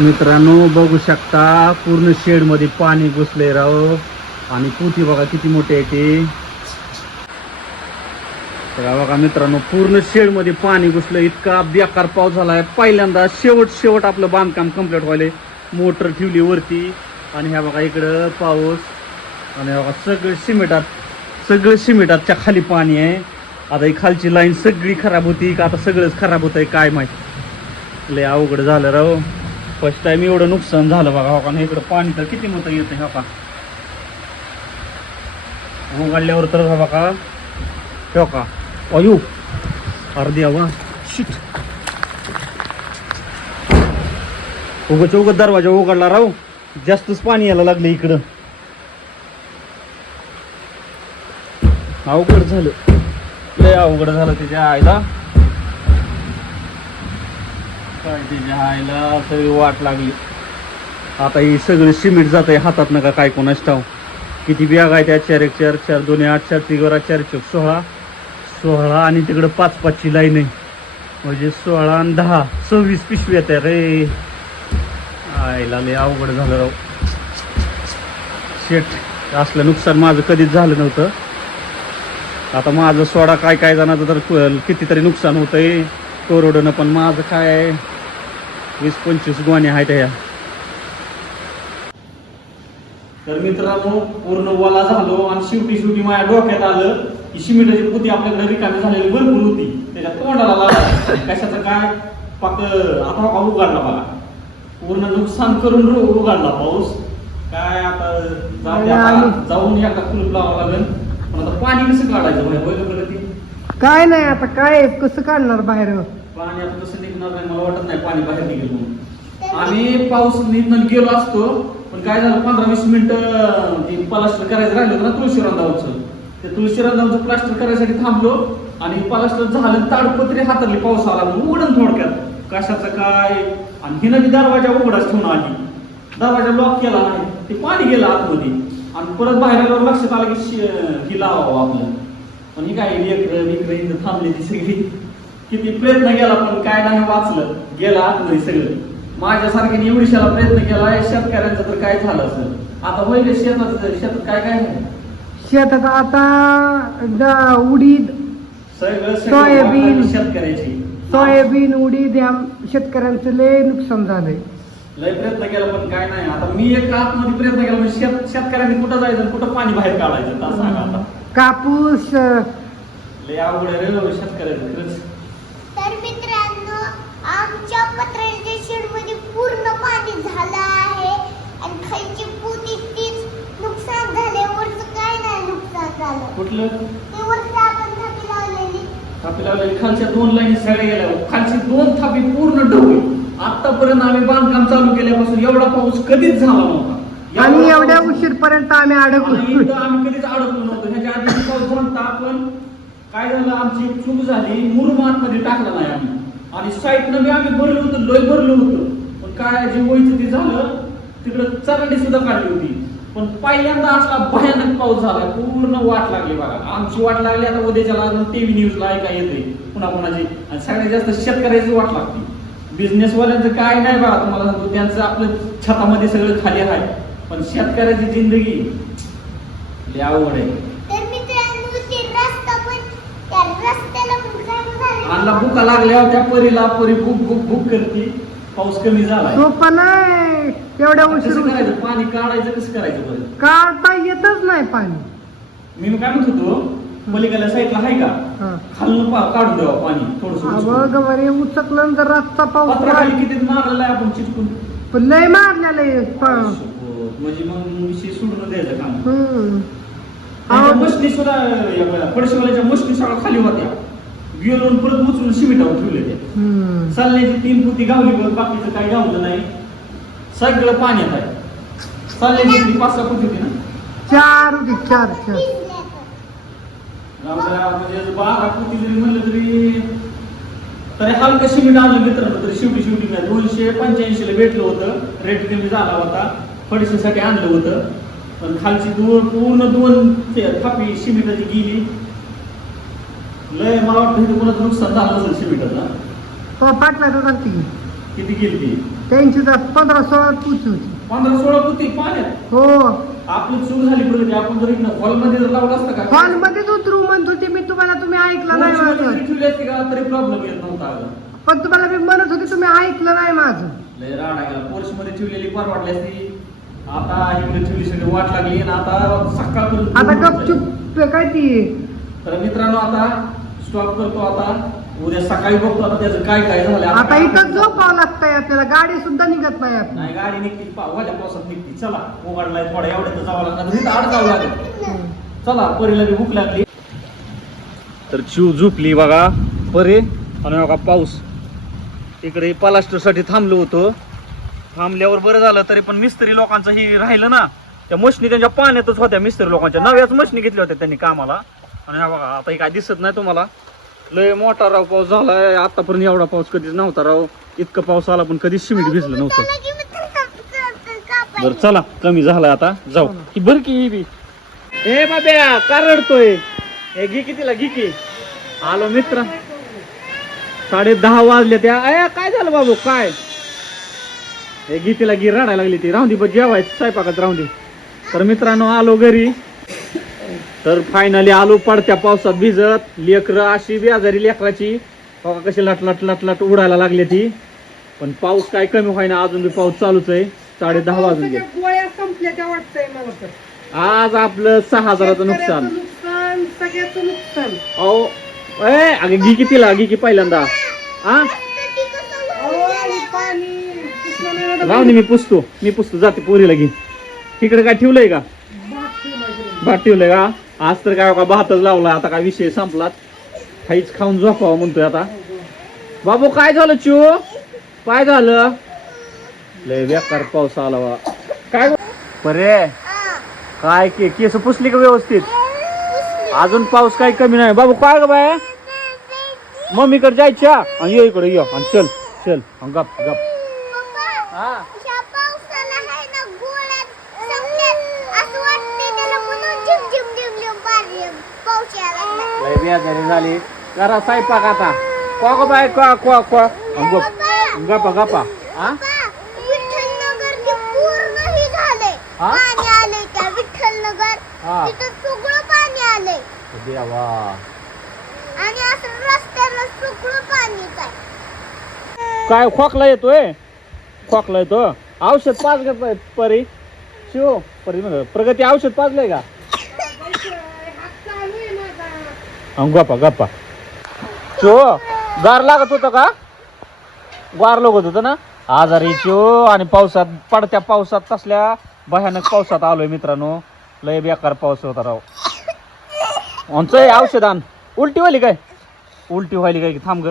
मित्रांनो बघू शकता पूर्ण शेडमध्ये पाणी घुसले राव. आणि पुती बघा किती मोठी आहे ते. बघा मित्रांनो पूर्ण शेडमध्ये पाणी घुसलं इतका बेकार पाऊस झालाय. पहिल्यांदा शेवट शेवट आपलं बांधकाम कंप्लीट व्हायले मोटर ठेवली वरती. आणि ह्या बघा इकडं पाऊस. आणि बघा सगळं सिमेंटात सगळं सिमेंटातच्या खाली पाणी आहे. आता ही खालची लाईन सगळी खराब होती का? आता सगळंच खराब होत आहे काय माहिती. लय अवघड झालं राव. फर्स्ट टाइम एवढं नुकसान झालं बघा हो का? इकडं पाणी तर किती मोठं येत हा हो का? उघडल्यावर तर हा बघा. हो का? अयो! अर्धी हवा. शिट उगच उगत दरवाजा उघडला राहू जास्तच पाणी यायला लागलं इकडं. अवघड झालं. लय अवघड झालं त्याच्या आईला. काय त्याच्या आईला सगळी वाट लागली. आता ही सगळी सिमेंट जात आहे हातात नका काय कोणाच ठाव किती बॅग आहे त्या चार एक चार चार दोन आठ चार तिगोरा चार चौक सोळा. सोळा आणि तिकडं पाच पाचची लाईन आहे. म्हणजे सोळा आणि दहा सव्वीस पिशवी येत आहे रे. आईला लय अवघड झालं राव. शेट असलं नुकसान माझं कधीच झालं नव्हतं. आता माझं सोडा काय काय जाणार तर क- कितीतरी नुकसान होतंय. कोरोडनं पण माझं काय आहे, वीस पंचवीस गोण्या आहेत ह्या तर मित्रांनो पूर्ण वला झालो आणि शेवटी शेवटी माझ्या डोक्यात आलं की सिमेंटाची पुती आपल्याकडे रिकामी झालेली भरपूर होती. त्याच्या तोंडाला लागला. कशाचं काय? फक्त आता पाऊस उघडला बघा. पूर्ण नुकसान करून उघडला पाऊस. काय आता जाऊन एकदा कुलूप लावावं लागेल. पण आता पाणी कसं काढायचं? ते? काय नाही आता काय? कसं काढणार बाहेर? पाणी आता कसं निघणार नाही मला वाटत नाही पाणी बाहेर निघेल म्हणून. आणि पाऊस निघून गेलो असतो पण काय झालं पंधरा वीस मिनिटं ते प्लास्टर करायचं राहिलं ना तुळशीरांदावचं ते तुळशी प्लास्टर करायसाठी थांबलो आणि प्लास्टर झालं ताडपत्री हातातली पाऊस आला उघडून थोडक्यात. कशाचं काय? आणि हिनं मी दरवाजा उघडाच ठेवून आली दरवाजा लॉक केला नाही ते पाणी गेलं आतमध्ये. आणि परत बाहेर आल्यावर लक्षात आलं की ही लावावं आपलं पण ही काय लेकरं इकडे इथं थांबली ती सगळी. किती प्रयत्न केला पण काय नाही वाचलं. गेला आतमध्ये सगळं. माझ्यासारख्याने एवढीशाला प्रयत्न केला शेतकऱ्यांचं तर काय झालं असेल? आता पहिले शेतात शेतात काय काय आहे शेतात आता उडीद सगळं सगळं सोयाबीन. वाटाणे शेतकऱ्याची. सोयाबीन उडीद या शेतकऱ्यांचं लय नुकसान झालंय. लय प्रयत्न केला पण काय नाही. आता मी एक आतमध्ये प्रयत्न केला म्हणजे शेत शेतकऱ्यांनी कुठं जायचं आणि कुठं पाणी बाहेर काढायचं? आता सांगा आता. कापूस अं, लय अवघड आहे रे हो शेतकऱ्याचं. खरंच आमच्या पत्र्याच्या शेडमध्ये पूर्ण पाणी झालं आहे. आणि खालची पोती तीच नुकसान झाले वरचं काय नाही नुकसान झालं. कुठलं? ते वरचं आपण थापी लावलेली. थापी लावलेली. खालच्या दोन लाईन सगळ्या गेल्या. खालची दोन थापी पूर्ण ढवळी आतापर्यंत आम्ही बांधकाम चालू केल्यापासून एवढा पाऊस कधीच झाला नव्हता. आणि एवढ्या उशीरपर्यंत आम्ही आणि अडकलो. आम्ही कधीच अडकलो नव्हतो. ह्याच्या आधी पाऊस झाला आपण काय झालं? आमची एक चूक झाली. मुरुम आतमध्ये टाकला नाही आम्ही. आणि साईडनं बी आम्ही भरलो होतो लय भरलो होतो. पण काय जे व्हायचं ते झालं तिकडं चरंडी सुद्धा काढली होती. पण पहिल्यांदा असला भयानक पाऊस झाला पूर्ण वाट लागली बघा. आमची वाट लागली आता उद्याच्याला टीव्ही न्यूजला ऐका येते पुन्हा पुन्हाची. आणि सगळ्यात जास्त शेतकऱ्याची वाट लागते. बिझनेसवाल्यांचं काय नाही बघा तुम्हाला सांगतो त्यांचं आपलं छतामध्ये सगळं खाली आहे. पण शेतकऱ्याची जिंदगी लय आवड आहे. आणला झालं भुका लागल्या त्या परीला परी भूक भूक भूक करते. पाऊस कमी झालाय. सोपं नाही. एवढ्या उशीर कसं उशीर करायचं? पाणी काढायचं कसं करायचं बरं? काढता येतच नाही पाणी. मी काय म्हणत होतो पलीकडल्या साईडला आहे का? हा. खालून पा- काढून द्यावा पाणी थोडस गवारे उचकलं तर रातचा पाऊस पत्राखाली पडाल. किती मारलेला आहे आपण चिटकून? पण लय मारलेलं आहे म्हणजे मग विषय सोडून द्यायचं काम. हम्म. त्यांच्या अहो, मशनी सुद्धा पडशीवाल्याच्या मशनी सगळ्या खाली होत्या. गेलो परत उचलून सिमेंटावर ठेवले ते. चालण्याची तीन फुटी गावली बघ बाकीचं काही गावलं नाही. सगळं पाण्यात आहे. चालण्याची ती पाच सहा फुटी होती ना? चार होती चार चार. म्हणजे बारा फुटी जरी म्हणलं तरी तरी हलकं सिमेंट आणलं मित्रांनो तरी शेवटी शेवटी मी दोनशे पंच्याऐंशीला भेटलं होतं. रेट कमी झाला होता. फडशीसाठी आणलं होतं. पण खालची दोन पूर्ण दोन थापी सिमेंटाची गेली. लय मला वाटतं इथं कोणाचं नुकसान झालं असेल सिमेंटाचं तो पाटला तर चालती किती गेली ती? त्यांची तर पंधरा सोळा पुची होती. पंधरा सोळा पुती? पाण्यात? हो. आपली चूक झाली प्रगती आपण जर इकडं हॉलमध्ये जर लावलं असतं का? हॉल मध्येच उतरू म्हणत होते मी. तुम्हाला तुम्ही ऐकलं नाही माझं. जरी ठेवली असती का? तरी प्रॉब्लेम येत नव्हता अगं. पण तुम्हाला मी म्हणत होते तुम्ही ऐकलं नाही माझं. लय राडा गेला मध्ये ठेवलेली फार वाटली असती. आता इकडे ठेवली सगळी वाट लागली आणि आता सकाळपर्यंत आता गपचूप काय ती? तर मित्रांनो आता स्टॉप करतो आता. उद्या सकाळी बघतो आता त्याचं काय काय झालं आता इथं झोपावं लागतंय आपल्याला. गाडी सुद्धा निघत नाही आपली. नाही गाडी निघते. वाल्या पावसात निघते. चला उघडलाय थोड्या एवढ्यात जावं लागणार. इथं अडकावं लागेल. चला परीला बी भूक लागली. तर चिव झोपली बघा. परे आणि बघा पाऊस. इकडे साठी थांबलो होतो. थांबल्यावर बरं झालं तरी पण मिस्त्री लोकांचं ही राहिलं ना. त्या मशनी त्यांच्या पाण्यातच होत्या मिस्त्री लोकांच्या. नव्याच मशनी घेतल्या होत्या त्यांनी कामाला. आणि हा बघा आता हे काय दिसत नाही तुम्हाला. लय मोठा राव पाऊस झालाय. आतापर्यंत एवढा पाऊस कधीच नव्हता राव. इतकं पाऊस आला पण कधीच शिमिट भिजलं नव्हतं. की बर चला कमी झालाय आता. जाऊ. ही बर की ही बी. ए बाब्या का रडतोय? ए घी कितीला घी की. आलो मित्र. साडे दहा वाजले त्या. ए काय झालं बाबू काय? हे घी तिला गी रडायला लागली ती. राहून दे बघ जेवायचं स्वयंपाकात राहून दे. तर मित्रांनो आलो घरी. तर फायनली आलो पडत्या पावसात भिजत. लेकरं अशी बी आजारी लेकराची. बघा कशी लट लट लट लट उडायला लागली ती. पण पाऊस काय कमी व्हायना अजून बी पाऊस चालूच आहे. साडे दहा वाजून सगळ्या गोळ्या संपल्या त्या वाटतंय मला तर. आज आपलं सहा हजाराचं नुकसान शेतकऱ्याचं नुकसान. सगळ्याचं नुकसान. अहो ए अगं घी कितीला? घी की पहिल्यांदा. हा अहो, आणि पाणी. दे, मी पुसतो. मी पुसतो. जाते पोरीला घे तिकडे काय ठेवलंय का? भात ठेवला गेला. भात ठेवलंय का? आज तर काय का भातच लावला आता काय विषय संपलात. काहीच खाऊन झोपावं म्हणतोय आता. बाबू काय झालं चिओ काय झालं? लय बेकार पाऊस आला बा. काय बरे काय के केस पुसली का व्यवस्थित? अजून पाऊस काही कमी नाही. बाबू काय ग बाय? मम्मीकडे जायच्या? आणि ये इकडे ये. आणि चल चल. गप गप. हा. बेजारी झाली. करा स्वयंपाक आता. क्वा बाय क्वा गप गपा गपा हा हा? हा. देवा. काय खोकला येतोय? खोकला येतो. औषध पाच घेत परी. शिव परी म्हणलं, प्रगती औषध पाजलंय का हात चालू आहे माझा. अं, गप्पा गप्पा. चो गार लागत होतं का? गार लागत होतं ना? आजारी चो आणि पावसात पडत्या पावसात तसल्या भयानक पावसात आलोय मित्रांनो. लय बेकार पाऊस होता राव. आमचं औषधान. उलटी व्हायली काय? उलटी व्हायली काय की? थांब ग.